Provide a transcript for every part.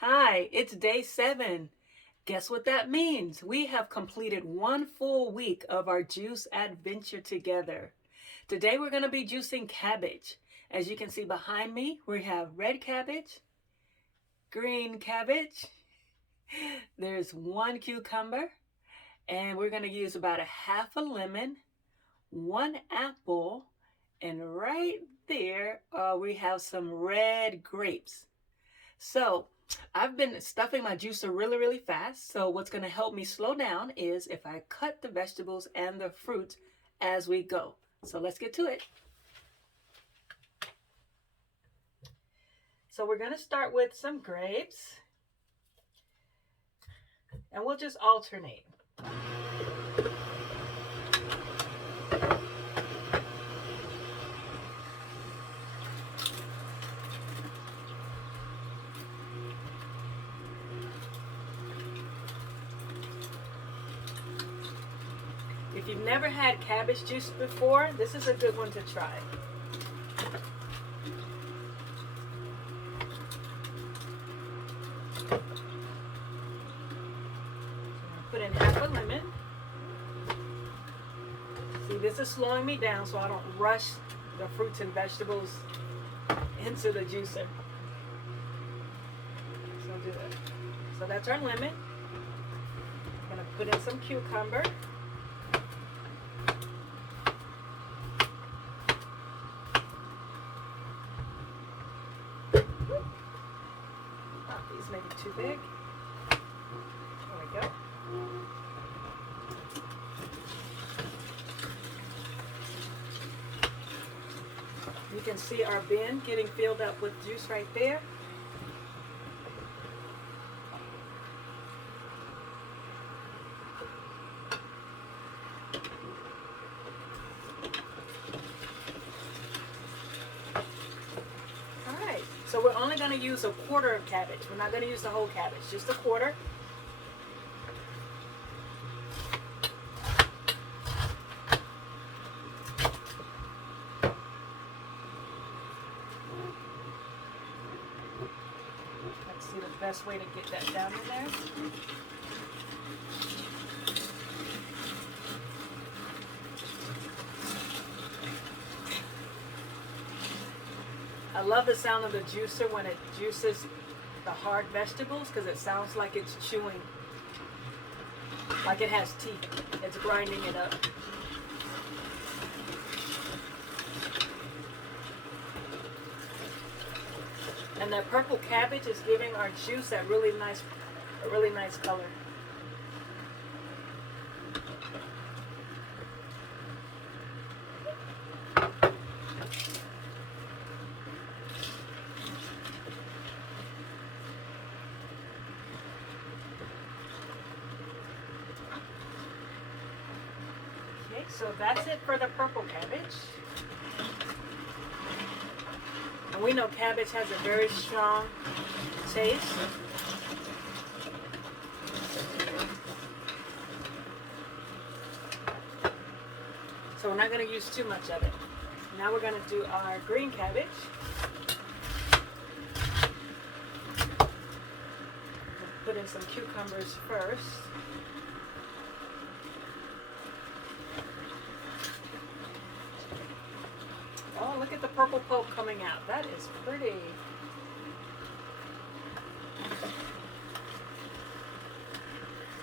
Hi, it's day 7. Guess what that means? We have completed one full week of our juice adventure together. Today we're going to be juicing cabbage. As you can see behind me, we have red cabbage, green cabbage, there's one cucumber, and we're going to use about a half a lemon, one apple, and right there we have some red grapes. So I've been stuffing my juicer really fast. So what's going to help me slow down is if I cut the vegetables and the fruit as we go. So let's get to it. So we're going to start with some grapes. And we'll just alternate. If you've never had cabbage juice before, this is a good one to try. Put in half a lemon. See, this is slowing me down so I don't rush the fruits and vegetables into the juicer. So I'll do that. So that's our lemon. I'm going to put in some cucumber. These may be too big. There we go. You can see our bin getting filled up with juice right there. Alright, so we're only going to use a quarter of cabbage. We're not going to use the whole cabbage, just a quarter. See the best way to get that down in there. I love the sound of the juicer when it juices the hard vegetables because it sounds like it's chewing, like it has teeth. It's grinding it up. And that purple cabbage is giving our juice that really nice color. Okay, so that's it for the purple cabbage. And we know cabbage has a very strong taste. So we're not going to use too much of it. Now we're going to do our green cabbage. Put in some cucumbers first. Oh, look at the purple pulp coming out. That is pretty.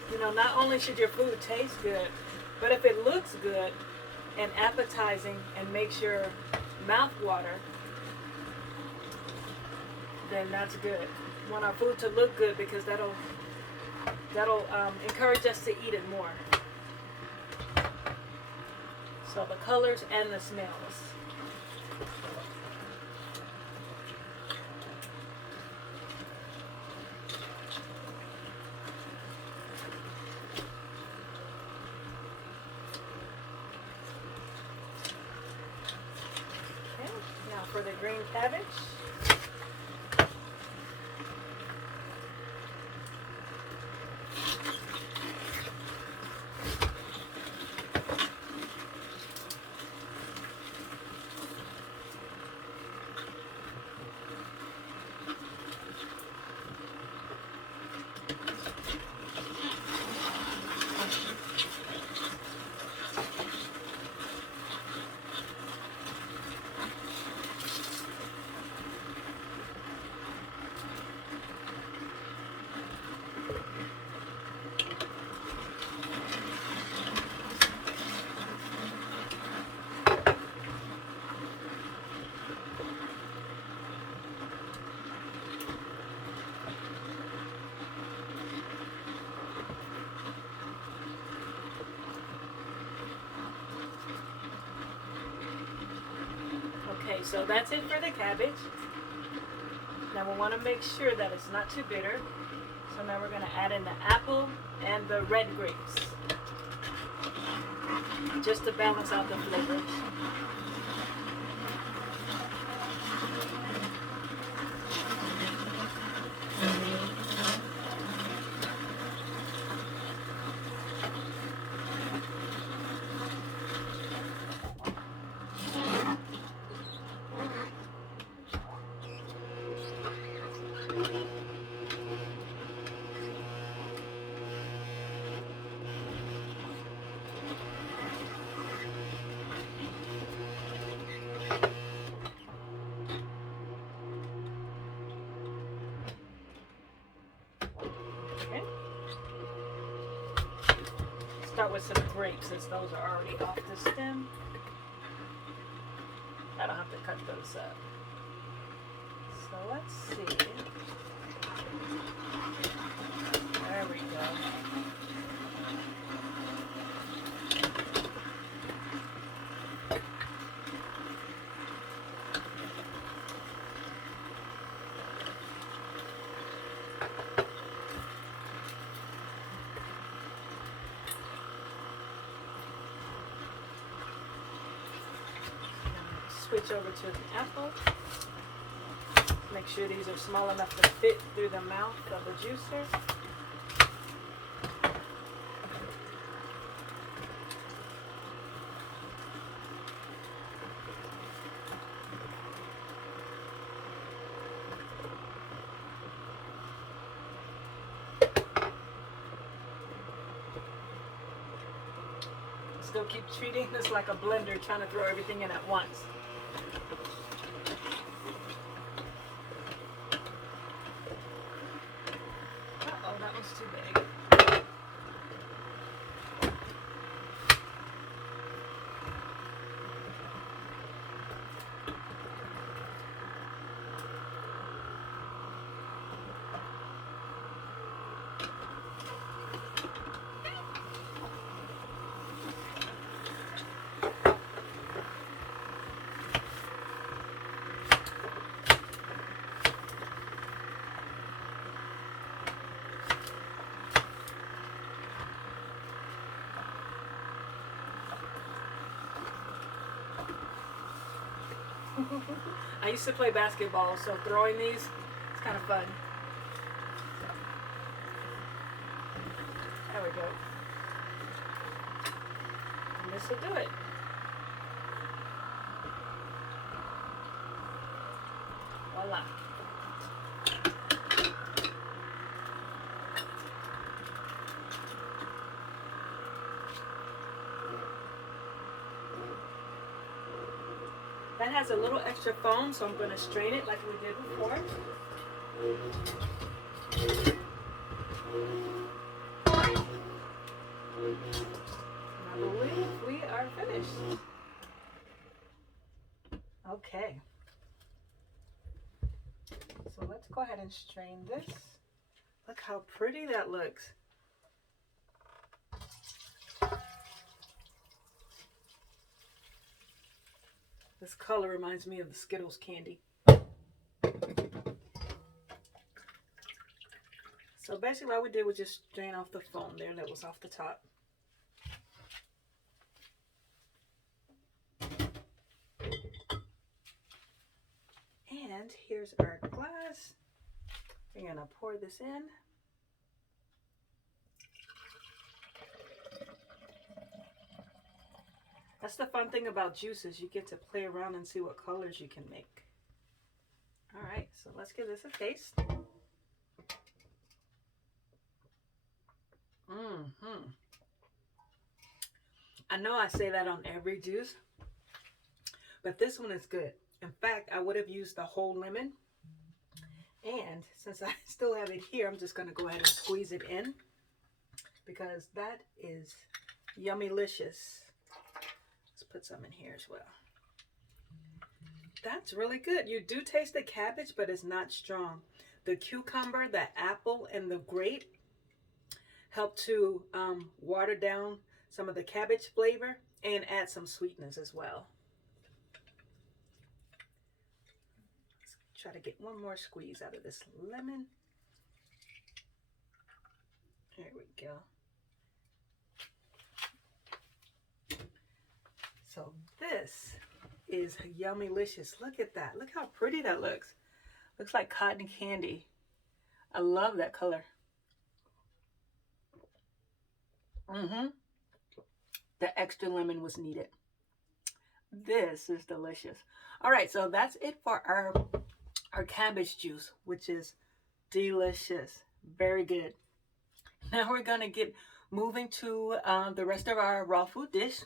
You know, not only should your food taste good, but if it looks good and appetizing and makes your mouth water, then that's good. We want our food to look good because that'll encourage us to eat it more. So the colors and the smells. For the green cabbage. so that's it for the cabbage. Now we want to make sure that it's not too bitter. So now we're going to add in the apple and the red grapes, just to balance out the flavors. Okay. Start with some grapes since those are already off the stem. I don't have to cut those up. So let's see. There we go. Switch over to the apple. Make sure these are small enough to fit through the mouth of the juicer. Still keep treating this like a blender, trying to throw everything in at once. Uh-oh, that was too big. I used to play basketball, so throwing these, it's kind of fun. There we go. And this will do it. Voila. That has a little extra foam, so I'm going to strain it like we did before. I believe we are finished. Okay. So let's go ahead and strain this. Look how pretty that looks. This color reminds me of the Skittles candy. So basically all we did was just strain off the foam there that was off the top. And here's our glass. We're gonna pour this in. That's the fun thing about juices. You get to play around and see what colors you can make. All right, so let's give this a taste. I know I say that on every juice, but this one is good. In fact, I would have used the whole lemon. And since I still have it here, I'm just going to go ahead and squeeze it in because that is yummy-licious. Let's put some in here as well. That's really good. You do taste the cabbage, but it's not strong. The cucumber, the apple, and the grape help to water down some of the cabbage flavor and add some sweetness as well. try to get one more squeeze out of this lemon. There we go. So this is yummy-licious. Look at that. Look how pretty that looks. Looks like cotton candy. I love that color. The extra lemon was needed. This is delicious. All right, so that's it for our cabbage juice, which is delicious. Very good. Now we're gonna get moving to the rest of our raw food dish.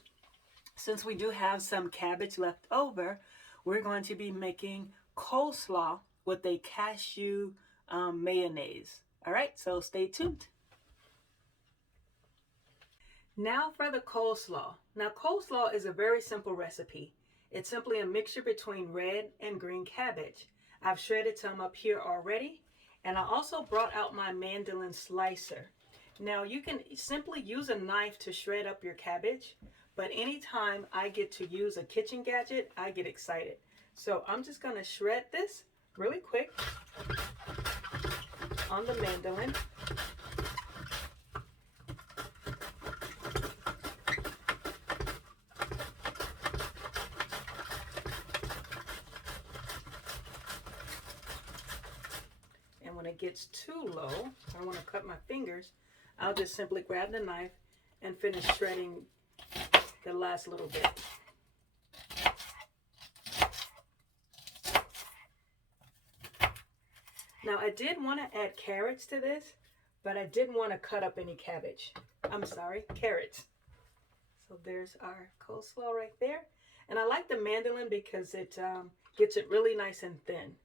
Since we do have some cabbage left over, we're going to be making coleslaw with a cashew mayonnaise. All right, so stay tuned. Now for the coleslaw. Now coleslaw is a very simple recipe. It's simply a mixture between red and green cabbage. I've shredded some up here already, and I also brought out my mandolin slicer. Now you can simply use a knife to shred up your cabbage, but anytime I get to use a kitchen gadget, I get excited. So I'm just gonna shred this really quick on the mandolin. And when it gets too low, I don't want to cut my fingers, I'll just simply grab the knife and finish shredding the last little bit. Now I did want to add carrots to this, but I didn't want to cut up any cabbage. I'm sorry, carrots. So there's our coleslaw right there. And I like the mandolin because it gets it really nice and thin.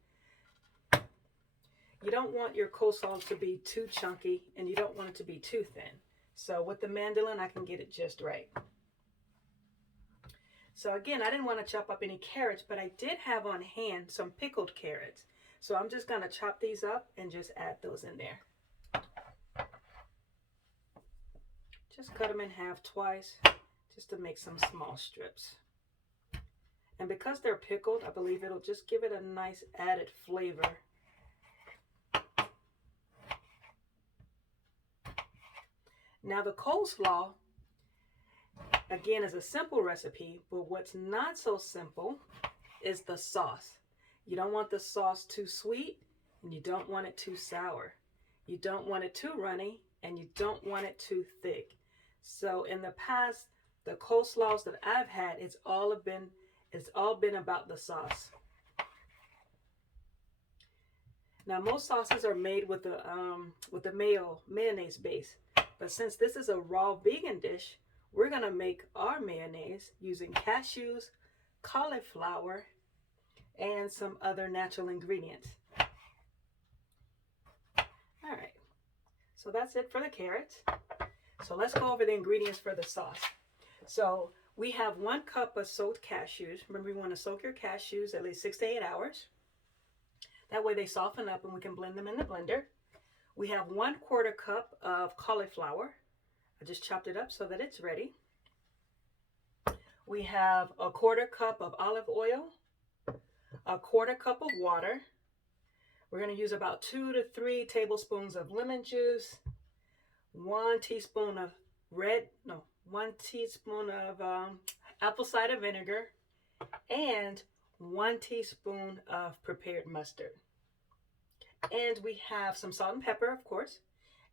You don't want your coleslaw to be too chunky, and you don't want it to be too thin. So with the mandolin, I can get it just right. So again, I didn't want to chop up any carrots, but I did have on hand some pickled carrots. So I'm just going to chop these up and just add those in there. Just cut them in half twice, just to make some small strips. And because they're pickled, I believe it'll just give it a nice added flavor. Now the coleslaw, again, is a simple recipe, but what's not so simple is the sauce. You don't want the sauce too sweet, and you don't want it too sour. You don't want it too runny, and you don't want it too thick. So in the past, the coleslaws that I've had, it's all been about the sauce. Now most sauces are made with the Mayo mayonnaise base. But since this is a raw vegan dish, we're going to make our mayonnaise using cashews, cauliflower, and some other natural ingredients. All right, so that's it for the carrots. So let's go over the ingredients for the sauce. So we have 1 cup of soaked cashews. Remember, you want to soak your cashews at least 6 to 8 hours. That way they soften up and we can blend them in the blender. We have 1/4 cup of cauliflower. I just chopped it up so that it's ready. We have 1/4 cup of olive oil, 1/4 cup of water. We're going to use about 2 to 3 tablespoons of lemon juice, 1 teaspoon of 1 teaspoon of apple cider vinegar, and 1 teaspoon of prepared mustard. And we have some salt and pepper, of course.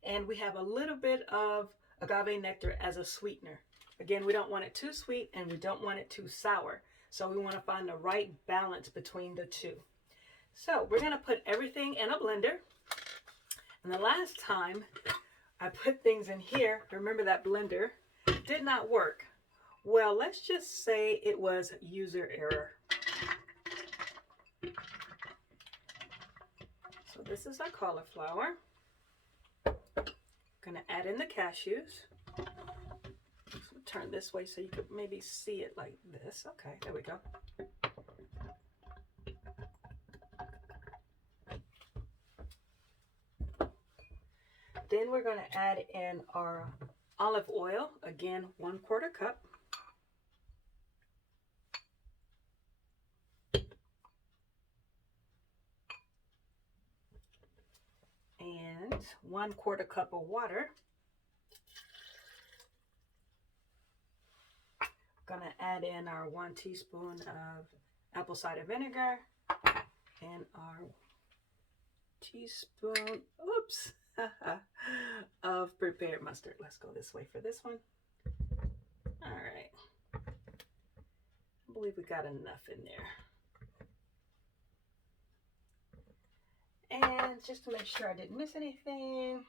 And we have a little bit of agave nectar as a sweetener. Again, we don't want it too sweet and we don't want it too sour. So we want to find the right balance between the two. So we're going to put everything in a blender. And the last time I put things in here, remember that blender did not work. Well, let's just say it was user error. So this is our cauliflower. Going to add in the cashews. So turn this way so you could maybe see it like this. Okay, there we go. Then we're going to add in our olive oil. Again, 1/4 cup. 1/4 cup of water. Gonna add in our 1 teaspoon of apple cider vinegar and our teaspoon, oops, of prepared mustard. Let's go this way for this one. All right. I believe we got enough in there. And just to make sure I didn't miss anything,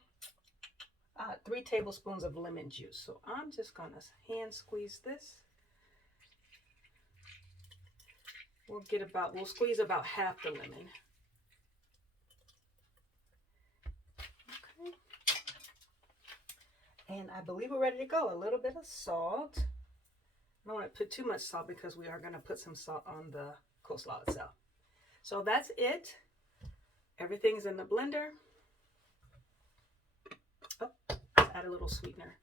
3 tablespoons of lemon juice. So I'm just gonna hand squeeze this. We'll squeeze about half the lemon. Okay. And I believe we're ready to go. A little bit of salt. I don't want to put too much salt because we are going to put some salt on the coleslaw itself. So that's it. Everything's in the blender. Oh, add a little sweetener.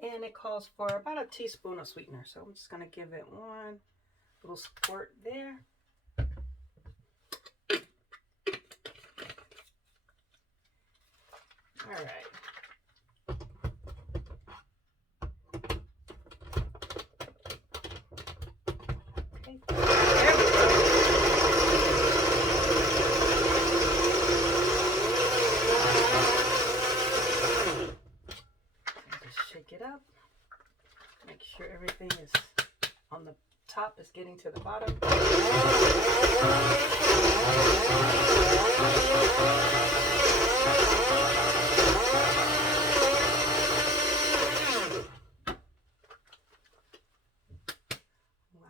And it calls for about a teaspoon of sweetener. So I'm just going to give it 1 little squirt there. All right. Okay. There we go. Just shake it up. Make sure everything is on the top is getting to the bottom.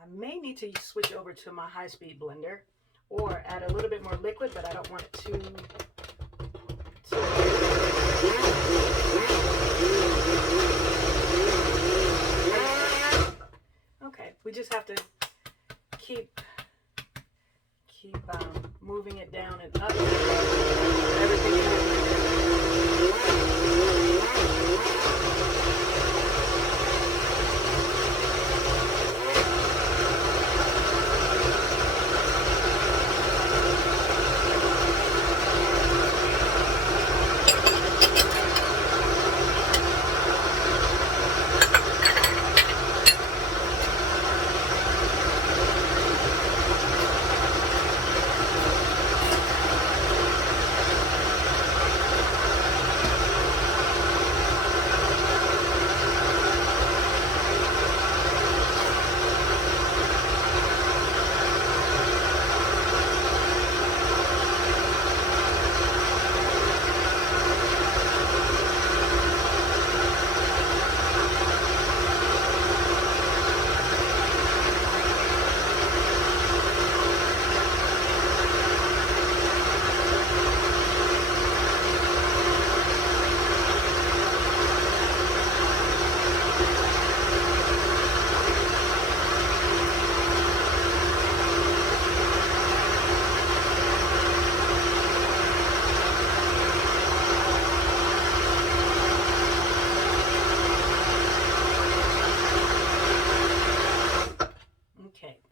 I may need to switch over to my high-speed blender or add a little bit more liquid, but I don't want it too okay, we just have to keep moving it down and up. Everything in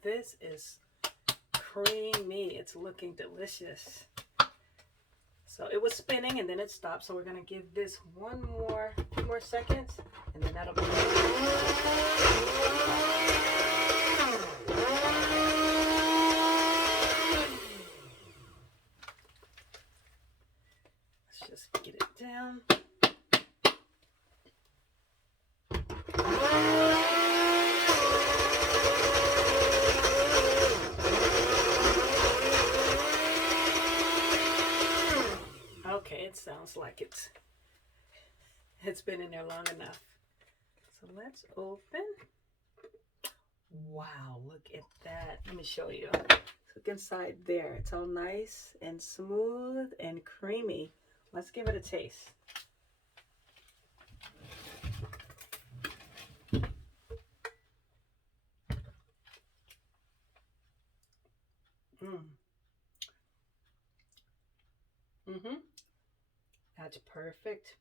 this is creamy. It's looking delicious. So it was spinning and then it stopped. So we're going to give this few more seconds, and then that'll be let's just get it down. Okay, it sounds like it's been in there long enough. So let's open. Wow, look at that. Let me show you. Look inside there. It's all nice and smooth and creamy. Let's give it a taste. That's perfect.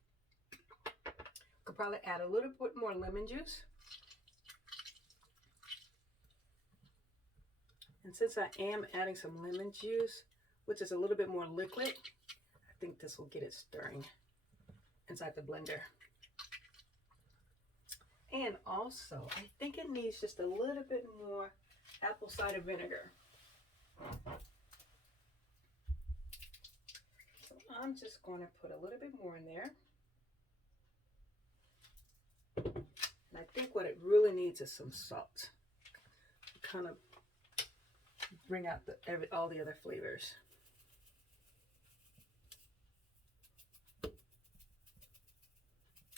Could probably add a little bit more lemon juice. And since I am adding some lemon juice, which is a little bit more liquid, I think this will get it stirring. inside the blender. And also, I think it needs just a little bit more apple cider vinegar. So I'm just going to put a little bit more in there. And I think what it really needs is some salt. Kind of bring out all the other flavors.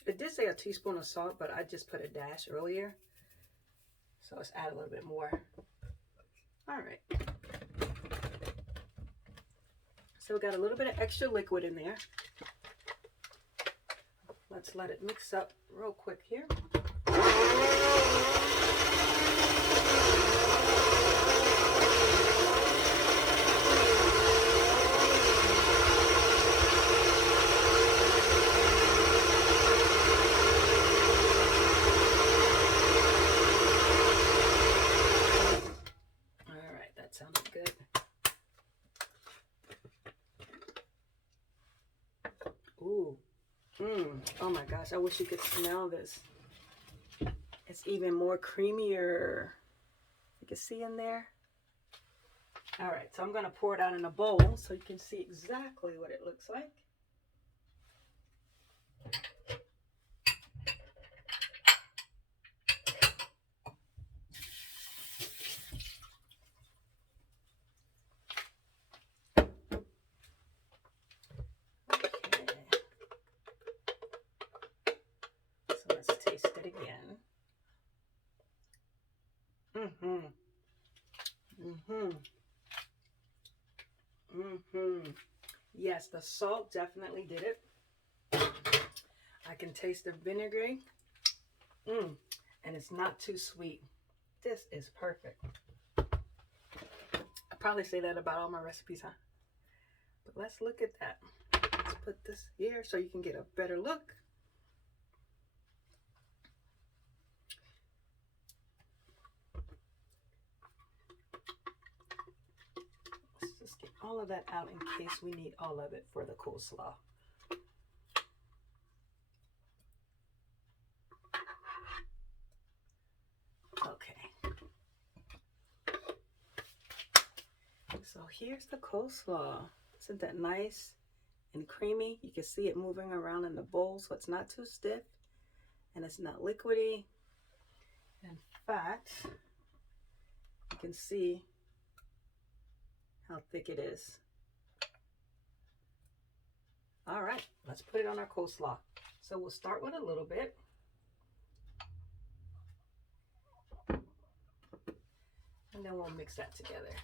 It did say a teaspoon of salt, but I just put a dash earlier. So let's add a little bit more. All right. So we got a little bit of extra liquid in there. Let's let it mix up real quick here. Sounded good. Ooh. Oh my gosh, I wish you could smell this. It's even more creamier. You can see in there. All right, so I'm going to pour it out in a bowl so you can see exactly what it looks like. Yes, the salt definitely did it. I can taste the vinegary. And it's not too sweet. This is perfect. I probably say that about all my recipes, huh? But let's look at that. Let's put this here so you can get a better look. Let's get all of that out in case we need all of it for the coleslaw. Okay. So here's the coleslaw. Isn't that nice and creamy? You can see it moving around in the bowl, so it's not too stiff and it's not liquidy. In fact, you can see how thick it is. All right, let's put it on our coleslaw. So we'll start with a little bit. And then we'll mix that together.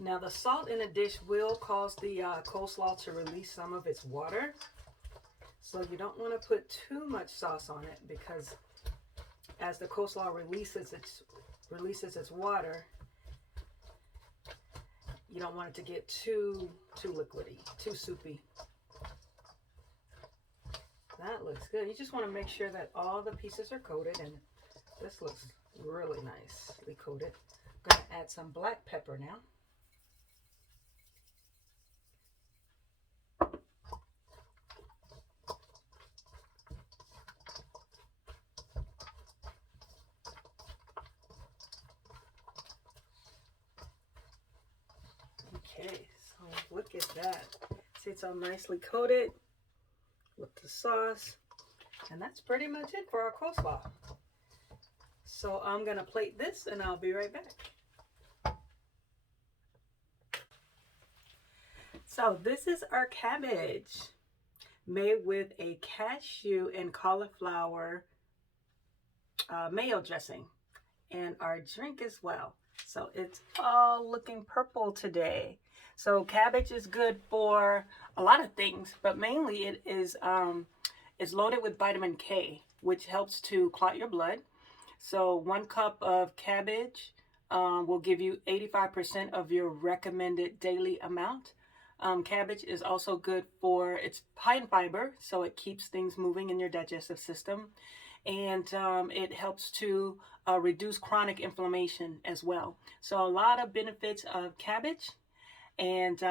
Now the salt in a dish will cause the coleslaw to release some of its water. So you don't want to put too much sauce on it, because as the coleslaw releases its water, you don't want it to get too liquidy, too soupy. That looks good. You just want to make sure that all the pieces are coated, and this looks really nicely coated. I'm going to add some black pepper now. Okay, so look at that. See, it's all nicely coated with the sauce. And that's pretty much it for our coleslaw. So I'm going to plate this and I'll be right back. So this is our cabbage made with a cashew and cauliflower mayo dressing, and our drink as well. So it's all looking purple today. So cabbage is good for a lot of things, but mainly it is it's loaded with vitamin K, which helps to clot your blood. So 1 cup of cabbage will give you 85% of your recommended daily amount. Cabbage is also good for, it's high in fiber, so it keeps things moving in your digestive system. and it helps to reduce chronic inflammation as well. So a lot of benefits of cabbage, and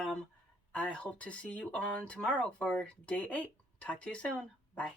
I hope to see you on tomorrow for day 8. Talk to you soon. Bye.